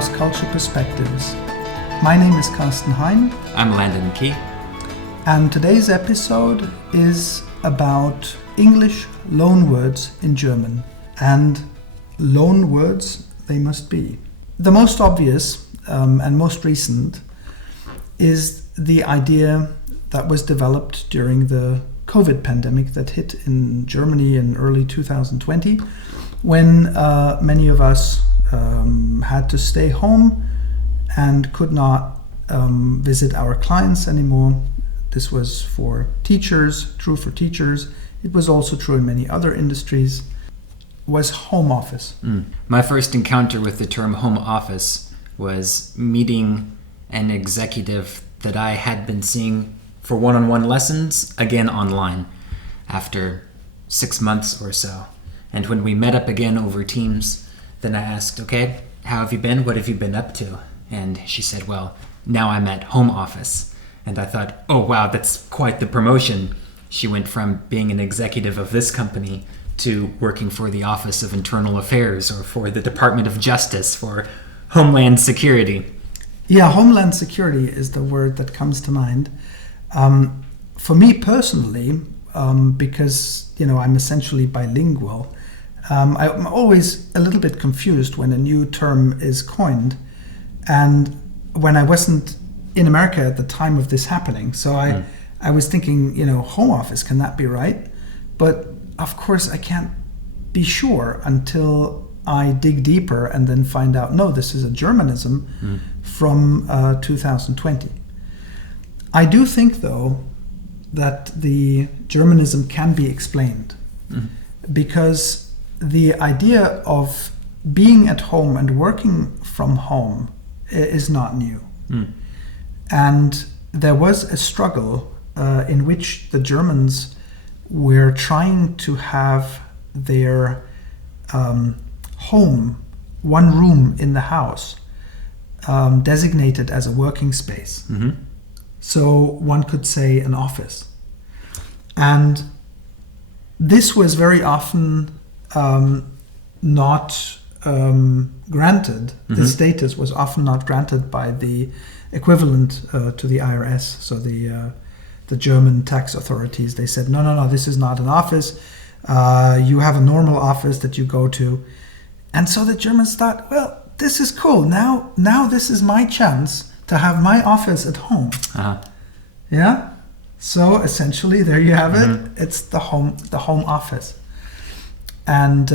cross-culture perspectives. My name is Karsten and I'm Landon Key. And today's episode is about English loanwords in German. And loanwords they must be. The most obvious and most recent is the idea that was developed during the COVID pandemic that hit in Germany in early 2020, when many of us had to stay home and could not visit our clients anymore. This was for teachers, true for teachers. It was also true in many other industries. Was home office. My first encounter with the term home office was meeting an executive that I had been seeing for one-on-one lessons, again online, after 6 months or so. And when we met up again over Teams, then I asked, okay, how have you been? What have you been up to? And she said, well, now I'm at home office. And I thought, oh wow, that's quite the promotion. She went from being an executive of this company to working for the Office of Internal Affairs or for the Department of Justice, for Homeland Security. Yeah, Homeland Security is the word that comes to mind. For me personally, because I'm essentially bilingual, I'm always a little bit confused when a new term is coined, and when I wasn't in America at the time of this happening. So I was thinking, home office, can that be right? But of course I can't be sure until I dig deeper and then find out, no, this is a Germanism from 2020. I do think, though, that the Germanism can be explained because the idea of being at home and working from home is not new. And there was a struggle in which the Germans were trying to have their home, one room in the house, designated as a working space. So one could say an office. And this was very often not granted. The status was often not granted by the equivalent to the IRS, so the German tax authorities. They said, no, this is not an office. You have a normal office that you go to. And so the Germans thought, well, this is cool. Now this is my chance to have my office at home. Yeah? So essentially, there you have it. It's the home office. And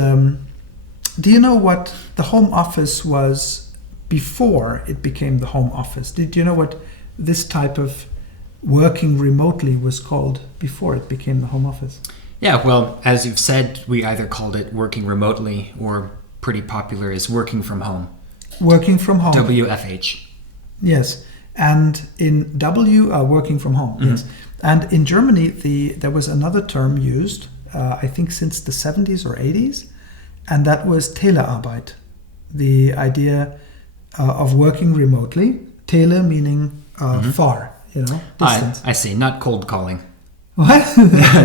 do you know what the home office was before it became the home office? Did you know what this type of working remotely was called before it became the home office? Yeah, well, as you've said, we either called it working remotely or pretty popular as working from home. Working from home. WFH. Yes. And in working from home. Yes. And in Germany, there was another term used, I think since the 70s or 80s, and that was Telearbeit, the idea of working remotely. Tele meaning far, distance. I see, not cold calling. What?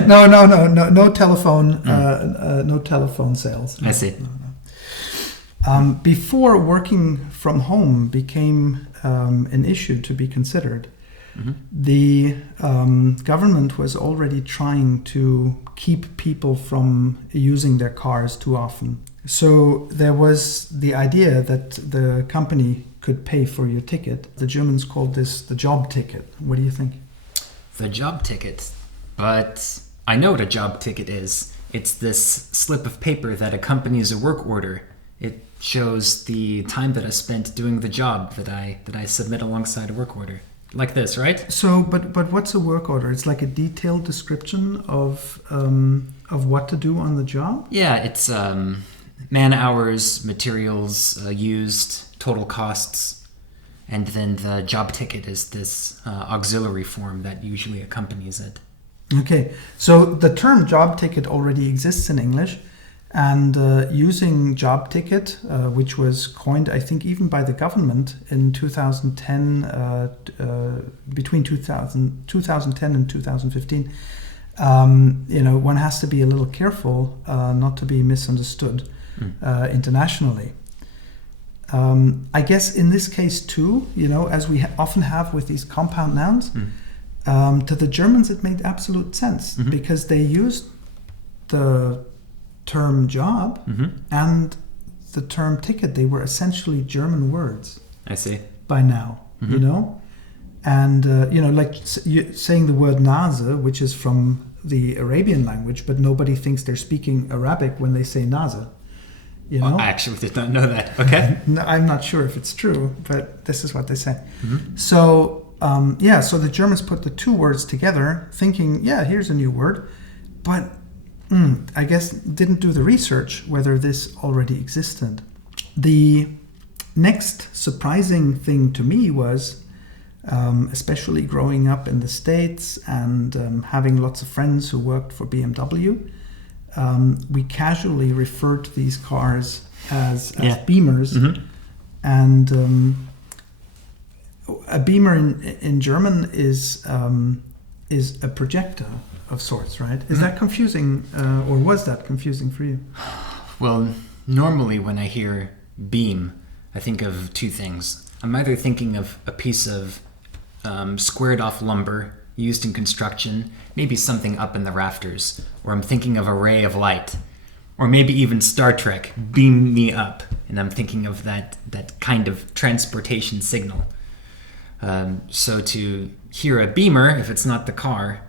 No telephone, no telephone sales. No, I see. No. Before working from home became an issue to be considered, the government was already trying to keep people from using their cars too often. So there was the idea that the company could pay for your ticket. The Germans called this the Jobticket. What do you think? The Jobticket. But I know what a Jobticket is. It's this slip of paper that accompanies a work order. It shows the time that I spent doing the job that I submit alongside a work order. Like this, right? So, but what's a work order? It's like a detailed description of what to do on the job? Yeah, it's man hours, materials used, total costs, and then the job ticket is this auxiliary form that usually accompanies it. Okay, so the term job ticket already exists in English, and using Jobticket, which was coined, I think, even by the government in 2010, between 2010 and 2015, one has to be a little careful not to be misunderstood internationally. I guess in this case too, as we often have with these compound nouns, to the Germans it made absolute sense because they used the term job and the term ticket. They were essentially German words. I see. By now, and like saying the word Nase, which is from the Arabian language, but nobody thinks they're speaking Arabic when they say Nase. Well, I actually did not know that. Okay. No, I'm not sure if it's true, but this is what they say. So, so the Germans put the two words together thinking, here's a new word, but I guess didn't do the research whether this already existed. The next surprising thing to me was, especially growing up in the States and having lots of friends who worked for BMW, we casually referred to these cars as Beamers. And a Beamer in German is a projector of sorts, right? Is that confusing, or was that confusing for you? Well, normally when I hear beam, I think of two things. I'm either thinking of a piece of squared off lumber used in construction, maybe something up in the rafters, or I'm thinking of a ray of light, or maybe even Star Trek, beam me up, and I'm thinking of that kind of transportation signal. So to hear a beamer, if it's not the car,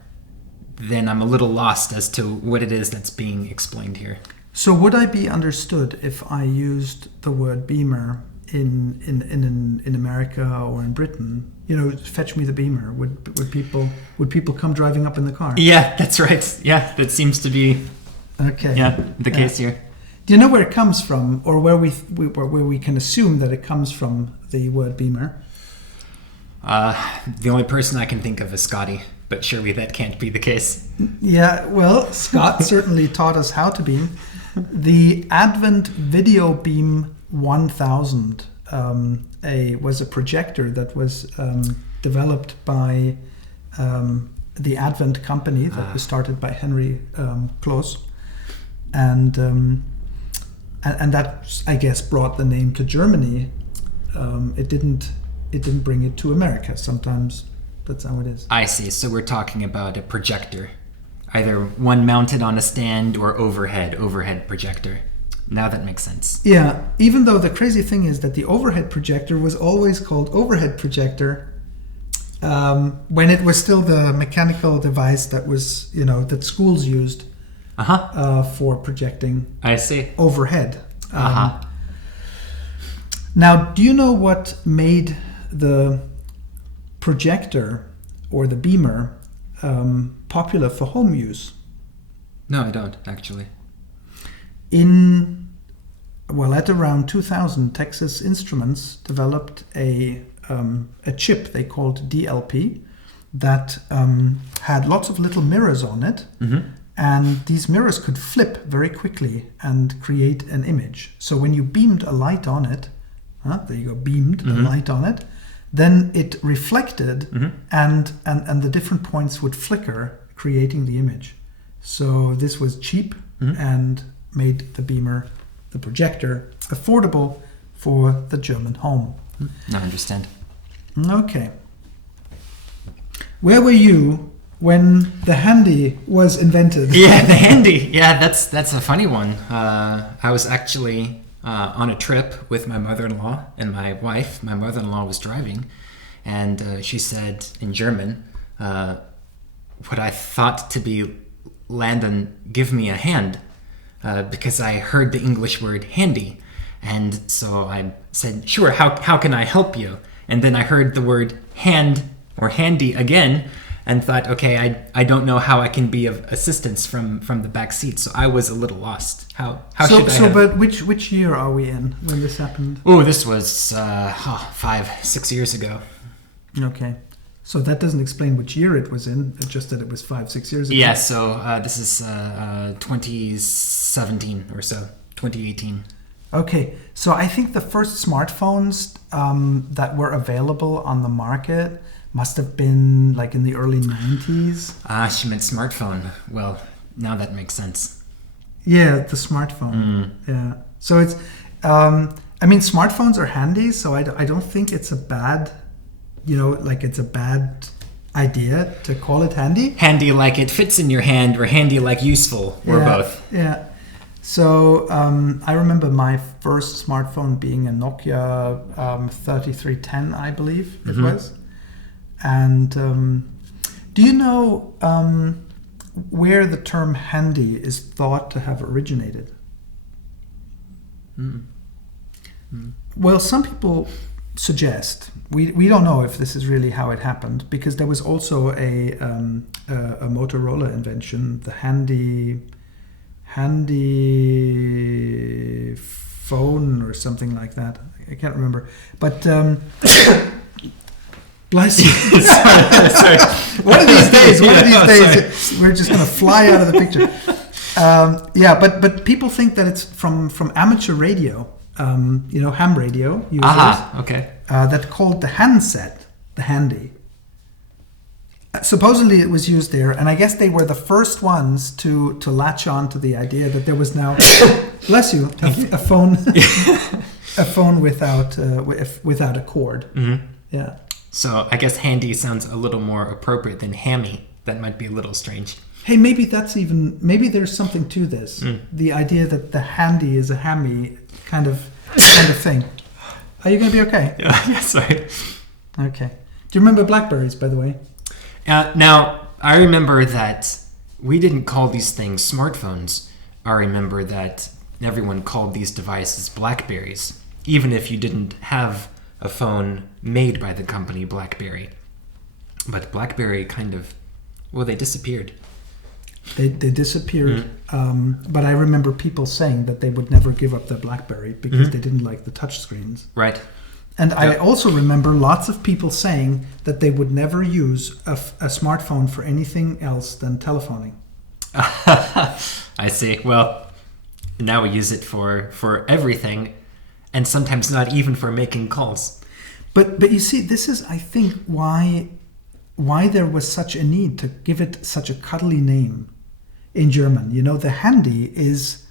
then I'm a little lost as to what it is that's being explained here. So would I be understood if I used the word beamer in America or in Britain? Fetch me the beamer. Would people come driving up in the car? Yeah, that's right. Yeah, that seems to be the case here. Do you know where it comes from, or where we can assume that it comes from, the word beamer? The only person I can think of is Scotty, but surely that can't be the case. Yeah, well, Scott certainly taught us how to beam. The Advent Video Beam 1000 was a projector that was developed by the Advent company that was started by Henry Close, and that, I guess, brought the name to Germany. It didn't bring it to America. Sometimes that's how it is. I see. So we're talking about a projector, either one mounted on a stand or overhead projector. Now that makes sense. Yeah, even though the crazy thing is that the overhead projector was always called overhead projector when it was still the mechanical device that was, that schools used for projecting. I see. Overhead. Now, do you know what made the projector or the beamer popular for home use? No, I don't, actually. At around 2000, Texas Instruments developed a chip they called DLP that had lots of little mirrors on it, and these mirrors could flip very quickly and create an image. So when you beamed a light on it, there you go, beamed a light on it, then it reflected and the different points would flicker, creating the image. So this was cheap and made the beamer, the projector, affordable for the German home. I understand. Okay. Where were you when the handy was invented? Yeah, the handy. Yeah, that's a funny one. I was actually on a trip with my mother-in-law and my wife. My mother-in-law was driving, and she said in German, what I thought to be, Landon, give me a hand. Because I heard the English word handy. And so I said, sure, how can I help you? And then I heard the word hand or handy again and thought, okay, I don't know how I can be of assistance from the back seat. So I was a little lost. How should I have... But which year are we in when this happened? Oh, this was 5-6 years ago. Okay. So that doesn't explain which year it was in, it's just that it was 5-6 years ago. Yeah, so this is 2017 or so, 2018. Okay, so I think the first smartphones that were available on the market must have been like in the early 90s. She meant smartphone. Well, now that makes sense. Yeah, the smartphone. Yeah. So it's, I mean, smartphones are handy, so I don't think it's a bad, it's a bad idea to call it handy. Handy like it fits in your hand, or handy like useful, or both. Yeah. So I remember my first smartphone being a Nokia 3310, I believe it was. And do you know where the term handy is thought to have originated? Well, some people suggest, we don't know if this is really how it happened, because there was also a Motorola invention, the handy phone or something like that. I can't remember. But bless you. sorry. One of these days, we're just going to fly out of the picture. But people think that it's from amateur radio. Ham radio users. Okay. That called the handset, the handy. Supposedly it was used there, and I guess they were the first ones to latch on to the idea that there was now, bless you, a phone, a phone without a cord. Mm-hmm. Yeah. So I guess handy sounds a little more appropriate than hammy. That might be a little strange. Hey, maybe there's something to this. The idea that the handy is a hammy kind of thing. Are you going to be okay? Yeah, sorry. Okay. Do you remember Blackberries, by the way? Now, I remember that we didn't call these things smartphones. I remember that everyone called these devices Blackberries, even if you didn't have a phone made by the company BlackBerry. But BlackBerry they disappeared. They disappeared, but I remember people saying that they would never give up their BlackBerry because they didn't like the touchscreens. Right. And I also remember lots of people saying that they would never use a smartphone for anything else than telephoning. I see. Well, now we use it for everything, and sometimes not even for making calls. But you see, this is, I think, why there was such a need to give it such a cuddly name in German. The handy is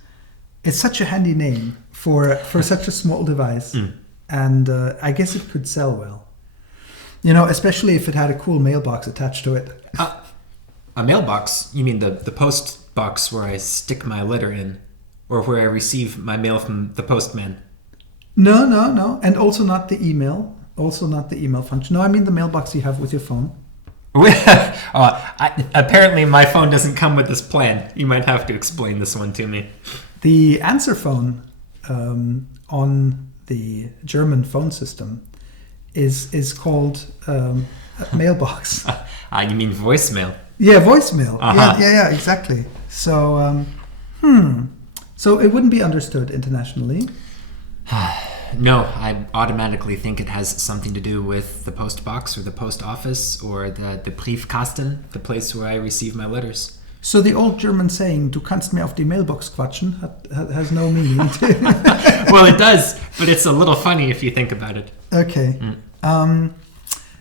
such a handy name for such a small device. And I guess it could sell well. Especially if it had a cool mailbox attached to it. A mailbox? You mean the post box where I stick my letter in? Or where I receive my mail from the postman? No. And also not the email. Also not the email function. No, I mean the mailbox you have with your phone. Apparently my phone doesn't come with this plan. You might have to explain this one to me. The answer phone on the German phone system is called Mailbox. You mean voicemail? Yeah, voicemail. Uh-huh. Yeah, exactly. So, so it wouldn't be understood internationally. No, I automatically think it has something to do with the post box or the post office or the Briefkasten, the place where I receive my letters. So the old German saying, "Du kannst mir auf die Mailbox quatschen," has no meaning. Well, it does, but it's a little funny if you think about it. Okay.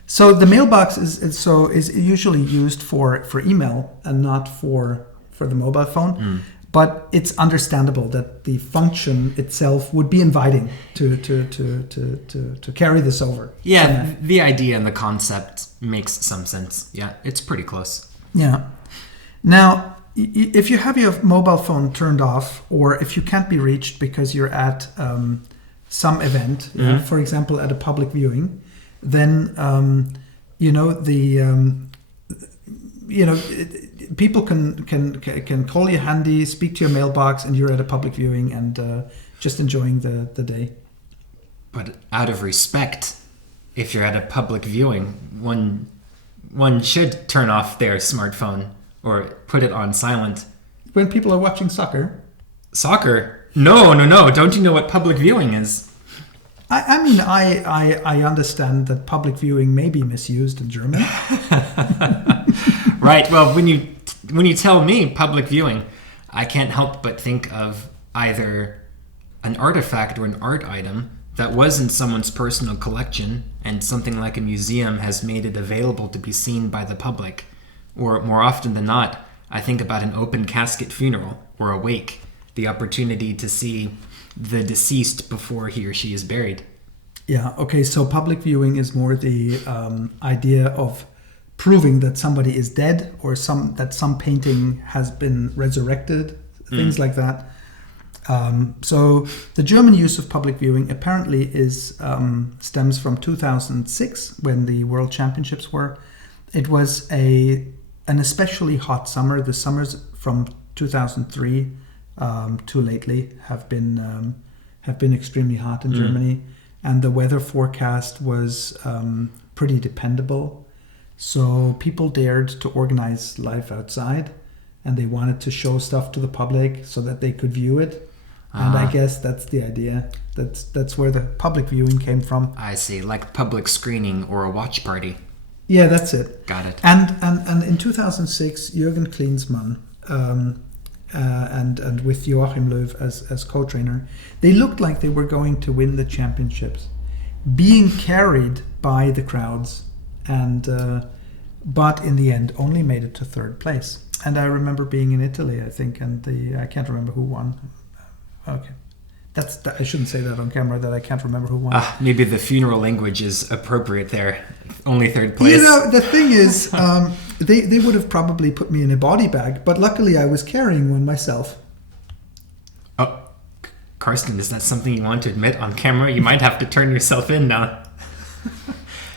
So the mailbox is usually used for email and not for the mobile phone. But it's understandable that the function itself would be inviting to carry this over. Yeah, the idea and the concept makes some sense. Yeah, it's pretty close. Yeah. Now, if you have your mobile phone turned off, or if you can't be reached because you're at some event, for example, at a public viewing, then people can call you handy, speak to your mailbox, and you're at a public viewing and just enjoying the day. But out of respect, if you're at a public viewing, one should turn off their smartphone or put it on silent. When people are watching soccer. Soccer? No. Don't you know what public viewing is? I mean, I understand that public viewing may be misused in German. Right. Well, when you tell me public viewing, I can't help but think of either an artifact or an art item that was in someone's personal collection and something like a museum has made it available to be seen by the public. Or more often than not, I think about an open casket funeral or a wake the opportunity to see the deceased before he or she is buried. Yeah, okay, so public viewing is more the idea of proving that somebody is dead or that some painting has been resurrected, things like that. So the German use of public viewing apparently stems from 2006 when the World Championships were. It was an especially hot summer. The summers from 2003 to lately have been extremely hot in Germany, and the weather forecast was pretty dependable. So people dared to organize life outside, and they wanted to show stuff to the public so that they could view it. And I guess that's the idea. That's where the public viewing came from. I see, like public screening or a watch party. Yeah, that's it. Got it. And in 2006, Jürgen Klinsmann and with Joachim Löw as co-trainer, they looked like they were going to win the championships, being carried by the crowds, and but in the end only made it to third place. And I remember being in Italy, I think, and I can't remember who won. Okay. I shouldn't say that on camera, that I can't remember who won. Maybe the funeral language is appropriate there. Only third place. You know, the thing is, they would have probably put me in a body bag, but luckily I was carrying one myself. Oh, Karsten, is that something you want to admit on camera? You might have to turn yourself in now.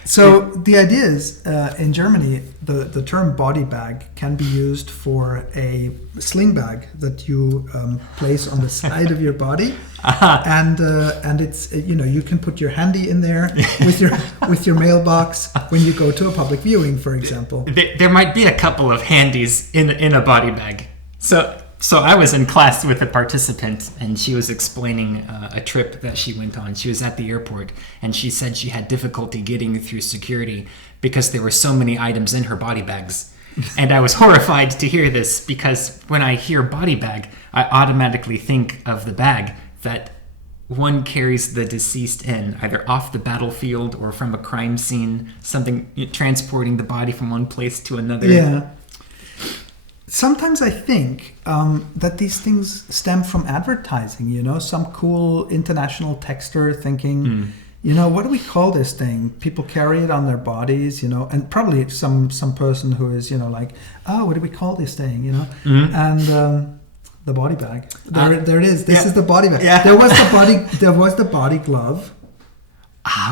So the idea is, in Germany, the term body bag can be used for a sling bag that you place on the side of your body, and it's, you know, you can put your handy in there with your mailbox when you go to a public viewing, for example. There might be a couple of handies in a body bag. So I was in class with a participant, and she was explaining a trip that she went on. She was at the airport, and she said she had difficulty getting through security because there were so many items in her body bags. And I was horrified to hear this, because when I hear body bag, I automatically think of the bag that one carries the deceased in, either off the battlefield or from a crime scene, something transporting the body from one place to another. Yeah. Sometimes I think that these things stem from advertising, you know, some cool international texter thinking, you know, what do we call this thing? People carry it on their bodies, you know, and probably some person who is, you know, like, oh, what do we call this thing, you know? And the body bag. There it is. This is the body bag. Yeah. There was the body glove.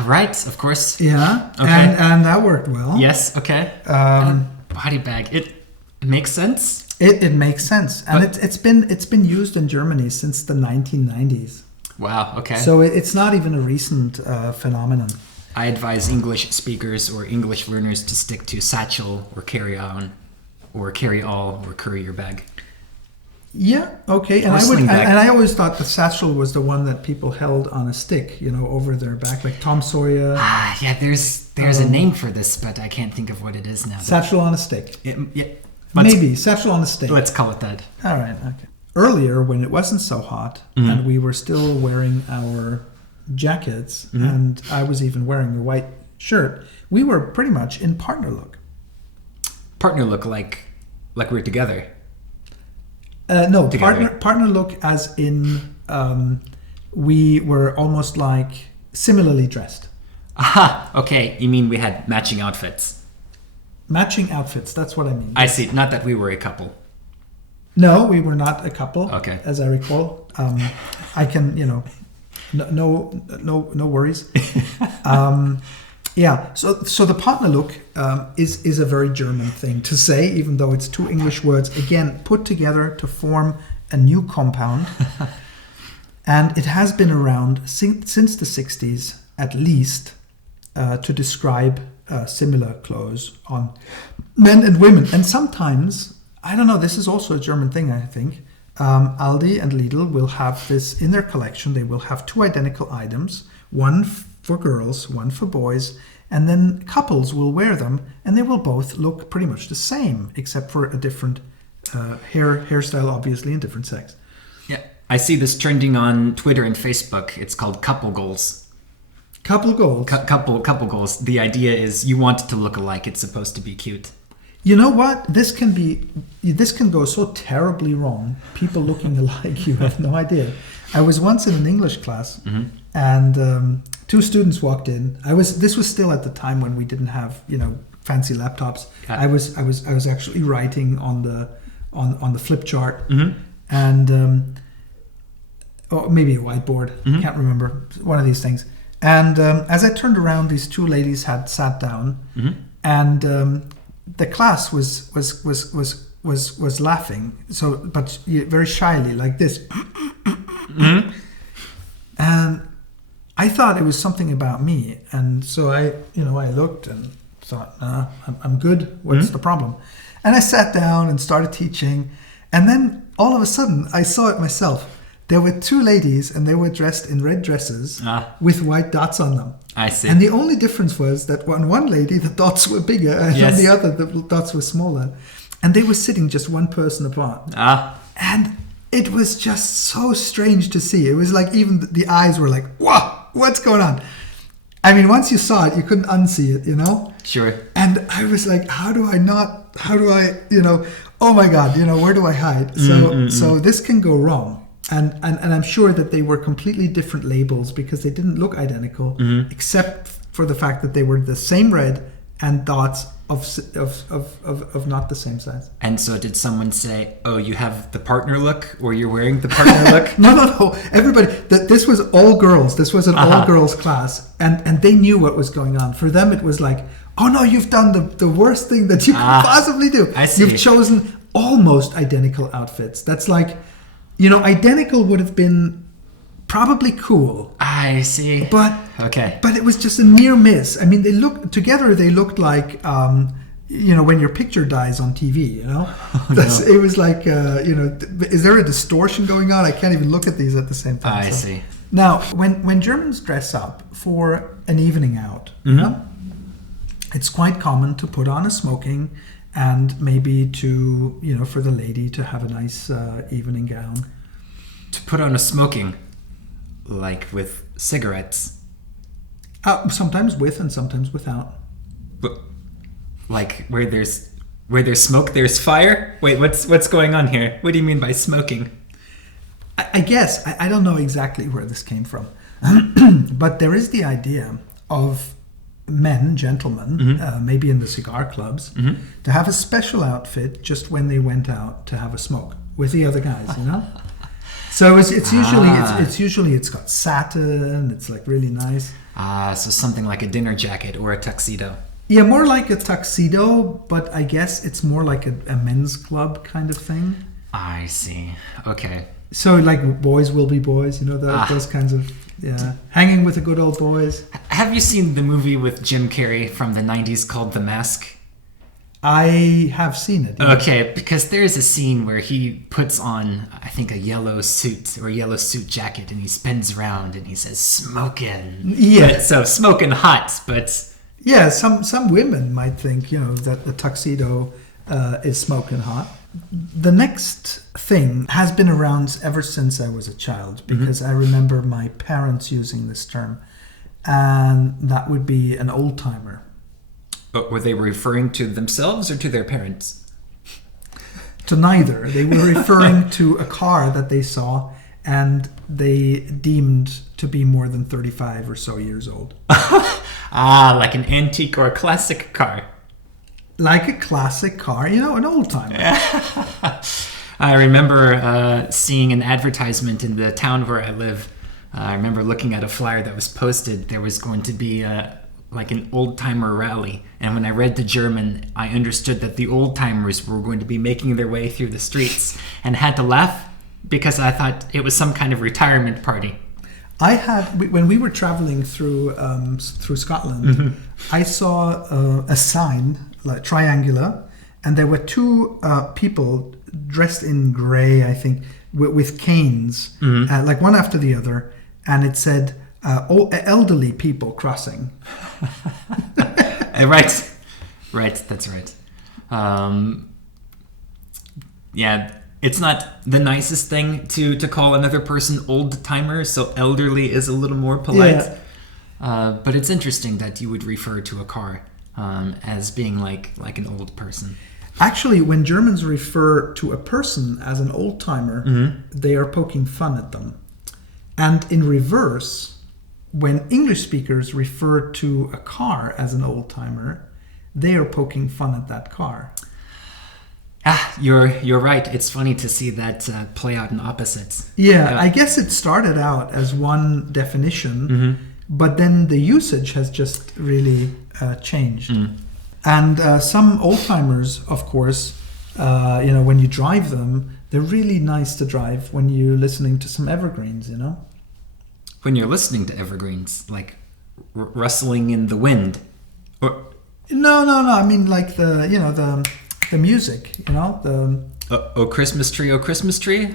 Right, of course. Yeah. Okay. And that worked well. Yes, okay. Body bag. It makes sense. It makes sense, and it's been used in Germany since the 1990s. Wow. Okay. So it's not even a recent phenomenon. I advise English speakers or English learners to stick to satchel or carry on, or carry all or courier bag. Yeah. Okay. And I always thought the satchel was the one that people held on a stick, you know, over their back, like Tom Sawyer. Yeah. There's a name for this, but I can't think of what it is now. Satchel on a stick. Yeah. Maybe satchel on a stick. Let's call it that. All right. Okay. Earlier, when it wasn't so hot and we were still wearing our jackets, and I was even wearing a white shirt, we were pretty much in Partnerlook. Partnerlook, like we're together. No, Partnerlook as in we were almost like similarly dressed. Aha, okay. You mean we had matching outfits? Matching outfits, that's what I mean. I see. Not that we were a couple. No, we were not a couple. Okay. As I recall. I can, you know, no worries. Yeah, so the Partnerlook is a very German thing to say, even though it's two English words, again, put together to form a new compound. And it has been around since the 60s, at least, to describe similar clothes on men and women. And sometimes, I don't know, this is also a German thing, I think. Aldi and Lidl will have this in their collection. They will have two identical items, one for girls, one for boys, and then couples will wear them, and they will both look pretty much the same, except for a different hairstyle, obviously, and different sex. Yeah, I see this trending on Twitter and Facebook. It's called couple goals. Couple goals. Couple goals. The idea is you want it to look alike. It's supposed to be cute. You know what? This can go so terribly wrong. People looking alike, you have no idea. I was once in an English class, and two students walked in. This was still at the time when we didn't have fancy laptops. I was actually writing on the flip chart, and or maybe a whiteboard. Can't remember, one of these things. And as I turned around, these two ladies had sat down, and the class was laughing. So, but very shyly, like this. And I thought it was something about me, and so I looked and thought, I'm good. What's the problem? And I sat down and started teaching, and then all of a sudden I saw it myself. There were two ladies, and they were dressed in red dresses with white dots on them. I see. And the only difference was that on one lady the dots were bigger, and on the other the dots were smaller, and they were sitting just one person apart. And it was just so strange to see. It was like even the eyes were like, "Whoa, what's going on?" I mean, once you saw it, you couldn't unsee it, Sure. And I was like, how do I, oh my God, where do I hide? So this can go wrong. And I'm sure that they were completely different labels because they didn't look identical, except for the fact that they were the same red and dots of not the same size. And so did someone say, "Oh, you have the partner look," or "You're wearing the partner look"? No. Everybody. This was all girls. This was an all girls class, and they knew what was going on. For them, it was like, "Oh no, you've done the worst thing that you could possibly do. I see. You've chosen almost identical outfits." That's like, identical would have been probably cool. I see. But it was just a near miss. I mean, they looked like when your picture dies on TV. It was like is there a distortion going on? I can't even look at these at the same time. I see. Now, when Germans dress up for an evening out, it's quite common to put on a smoking and maybe to for the lady to have a nice evening gown. To put on a smoking. Like with cigarettes? Sometimes with and sometimes without. But, like where there's smoke, there's fire? Wait, what's going on here? What do you mean by smoking? I guess, I don't know exactly where this came from. But there is the idea of gentlemen, maybe in the cigar clubs, to have a special outfit just when they went out to have a smoke with the other guys, So it's got satin. It's like really nice. So something like a dinner jacket or a tuxedo. Yeah, more like a tuxedo, but I guess it's more like a men's club kind of thing. I see. Okay. So like boys will be boys, those kinds of hanging with the good old boys. Have you seen the movie with Jim Carrey from the 90s called The Mask? I have seen it. Yeah. Okay, because there's a scene where he puts on, I think, a yellow suit or a yellow suit jacket, and he spins around and he says, "Smoking." Yeah. So smoking hot, but... Yeah, some women might think, that the tuxedo is smoking hot. The next thing has been around ever since I was a child, because I remember my parents using this term, and that would be an oldtimer. But were they referring to themselves or to their parents? To neither. They were referring to a car that they saw and they deemed to be more than 35 or so years old. Like an antique or a classic car. Like a classic car, an old-timer. I remember seeing an advertisement in the town where I live. I remember looking at a flyer that was posted. There was going to be like an old-timer rally. And when I read the German, I understood that the old-timers were going to be making their way through the streets, and had to laugh because I thought it was some kind of retirement party. When we were traveling through Scotland, I saw a sign, like triangular, and there were two people dressed in grey, I think, with canes, like one after the other, and it said, elderly people crossing. Right, that's right. Yeah, it's not the nicest thing to call another person old-timer, so elderly is a little more polite. Yeah. But it's interesting that you would refer to a car as being like an old person. Actually, when Germans refer to a person as an old-timer, they are poking fun at them. And in reverse, when English speakers refer to a car as an old-timer, they are poking fun at that car. You're right. It's funny to see that play out in opposites. Yeah, I guess it started out as one definition, but then the usage has just really changed. And some old-timers, of course, when you drive them, they're really nice to drive when you're listening to some Evergreens, When you're listening to Evergreens, like rustling in the wind. Or... No. I mean, like the music, Oh, Christmas tree,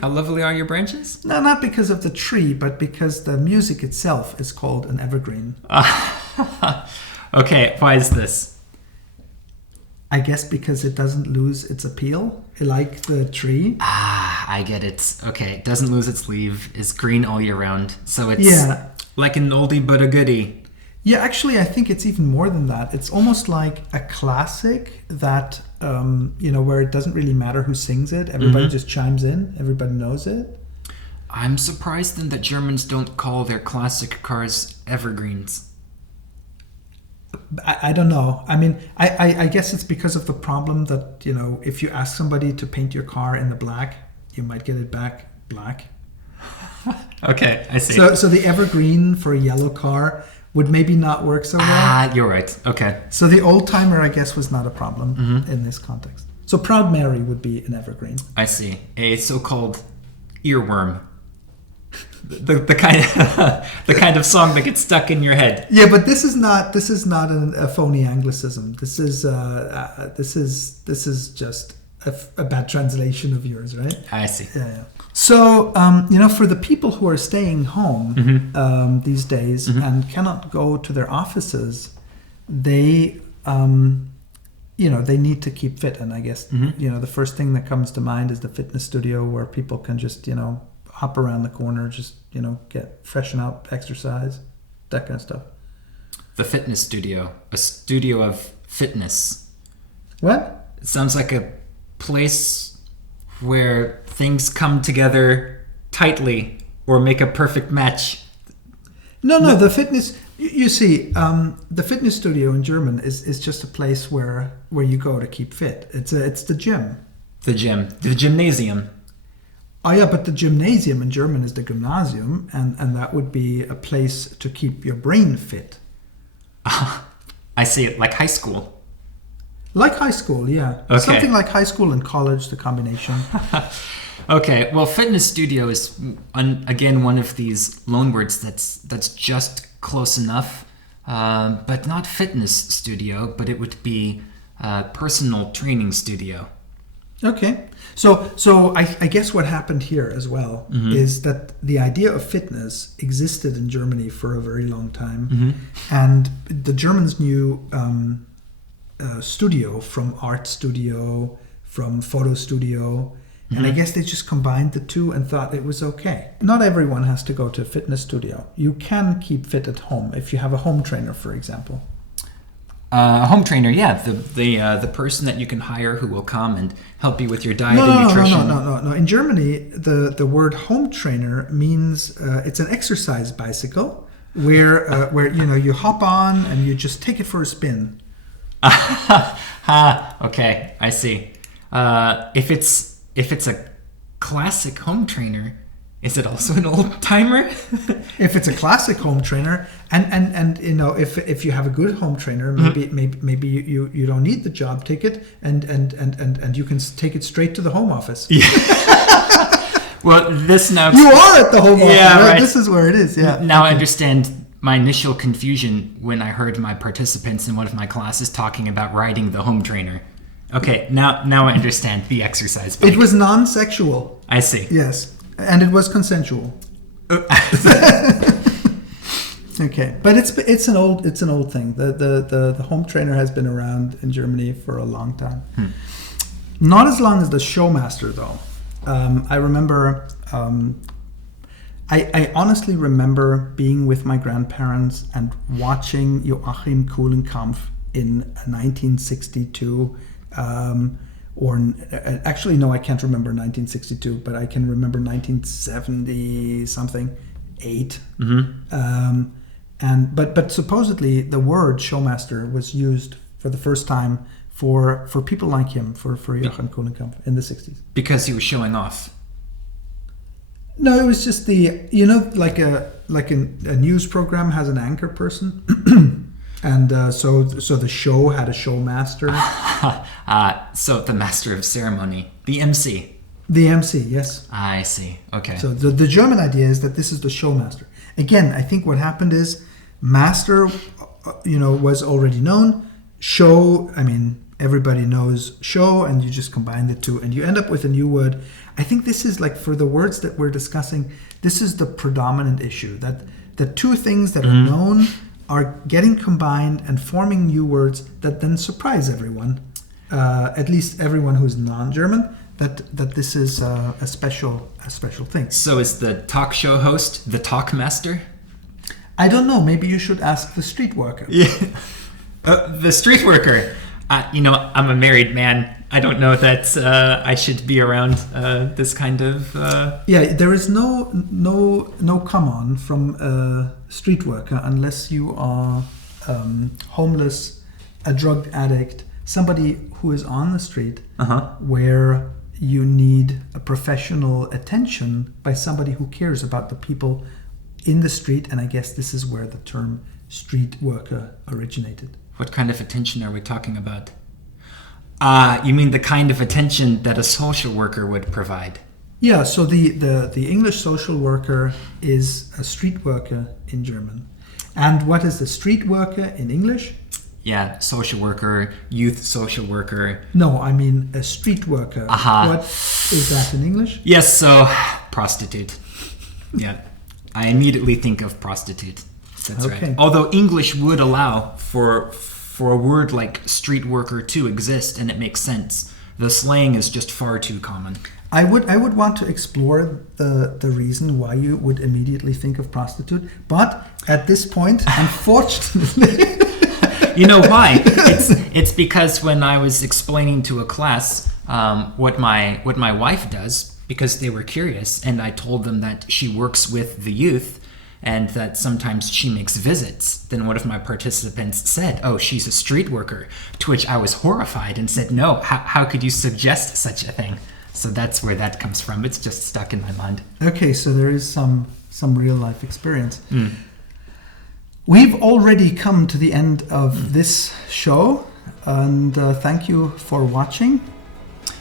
how lovely are your branches? No, not because of the tree, but because the music itself is called an evergreen. Okay, why is this? I guess because it doesn't lose its appeal, like the tree. I get it. Okay, it doesn't lose its leaf, it's green all year round. So it's like an oldie but a goodie. Yeah, actually, I think it's even more than that. It's almost like a classic that, where it doesn't really matter who sings it. Everybody just chimes in. Everybody knows it. I'm surprised then that Germans don't call their classic cars evergreens. I don't know. I mean, I guess it's because of the problem that, if you ask somebody to paint your car in the black, you might get it back black. Okay, I see. So the evergreen for a yellow car would maybe not work so well. You're right. Okay. So the old-timer, I guess, was not a problem in this context. So Proud Mary would be an evergreen. I see. A so-called earworm. The kind of song that gets stuck in your head. Yeah, but this is not a phony Anglicism. This is just a bad translation of yours, right? I see. Yeah. So for the people who are staying home these days and cannot go to their offices, they they need to keep fit. And I guess the first thing that comes to mind is the Fitnessstudio, where people can just hop around the corner, just get freshen up, exercise, that kind of stuff. The Fitnessstudio, a studio of fitness. What? It sounds like a place where things come together tightly or make a perfect match. No, the fitness. You see, the Fitnessstudio in German is just a place where you go to keep fit. It's the gym. The gymnasium. Oh yeah, but the gymnasium in German is the Gymnasium, and that would be a place to keep your brain fit. I see it, like high school. Like high school, yeah. Okay. Something like high school and college, the combination. Okay, well, Fitnessstudio is again one of these loanwords that's just close enough, but not fitness studio, but it would be personal training studio. Okay, so I guess what happened here as well is that the idea of fitness existed in Germany for a very long time, and the Germans knew studio from art studio, from photo studio, and I guess they just combined the two and thought it was okay. Not everyone has to go to a fitness studio. You can keep fit at home if you have a home trainer, for example. Home trainer, yeah, the person that you can hire who will come and help you with your diet and nutrition. No. In Germany, the word home trainer means it's an exercise bicycle where you hop on and you just take it for a spin. Okay, I see. If it's a classic home trainer, is it also an old timer? If it's a classic home trainer, and if you have a good home trainer, maybe you don't need the job ticket, and you can take it straight to the home office. Yeah. Well, this now you are at the home office. Yeah, right. This is where it is. Yeah. Now I understand my initial confusion when I heard my participants in one of my classes talking about riding the home trainer. Okay, now I understand the exercise bike. It was non-sexual. I see. Yes. And it was consensual. Okay, but it's an old thing. The home trainer has been around in Germany for a long time. Not as long as the showmaster, though. I remember. I honestly remember being with my grandparents and watching Joachim Kulenkampff in 1962. or actually no, I can't remember 1962, but I can remember 1970 something, 8. But supposedly the word showmaster was used for the first time for people like him, for Joachim Kulenkamp in the 60s. Because he was showing off. No, it was just like a news program has an anchor person, and so the show had a showmaster. So the master of ceremony, the MC. The MC, yes. I see. Okay. So the German idea is that this is the showmaster. Again, I think what happened is master, was already known. Show, I mean, everybody knows show, and you just combine the two, and you end up with a new word. I think this is like, for the words that we're discussing, this is the predominant issue, that the two things that are known are getting combined and forming new words that then surprise everyone, at least everyone who's non-German, that this is a special thing. So is the talk show host the talk master? I don't know. Maybe you should ask the streetworker. Yeah, the streetworker. I'm a married man. I don't know that I should be around this kind of. Yeah, there is no come on from a streetworker unless you are homeless, a drug addict, somebody who is on the street, where you need a professional attention by somebody who cares about the people in the street. And I guess this is where the term street worker originated. What kind of attention are we talking about? You mean the kind of attention that a social worker would provide? Yeah, so the English social worker is a street worker in German. And what is the street worker in English? Yeah, social worker, youth social worker. No, I mean a street worker. What is that in English? Yes, so prostitute. Yeah, I immediately think of prostitute. That's right. Although English would allow for a word like street worker to exist, and it makes sense. The slang is just far too common. I would want to explore the reason why you would immediately think of prostitute, but at this point, unfortunately. You know why? It's because when I was explaining to a class what my wife does, because they were curious, and I told them that she works with the youth and that sometimes she makes visits, then one of my participants said, "Oh, she's a street worker," to which I was horrified and said, "No, how could you suggest such a thing?" So that's where that comes from. It's just stuck in my mind. Okay, so there is some real life experience. We've already come to the end of this show, and thank you for watching.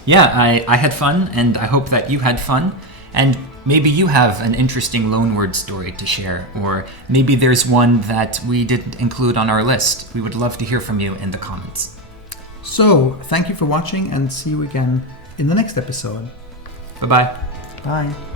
Yeah, I had fun, and I hope that you had fun. And maybe you have an interesting loanword story to share, or maybe there's one that we didn't include on our list. We would love to hear from you in the comments. So, thank you for watching, and see you again in the next episode. Bye-bye. Bye.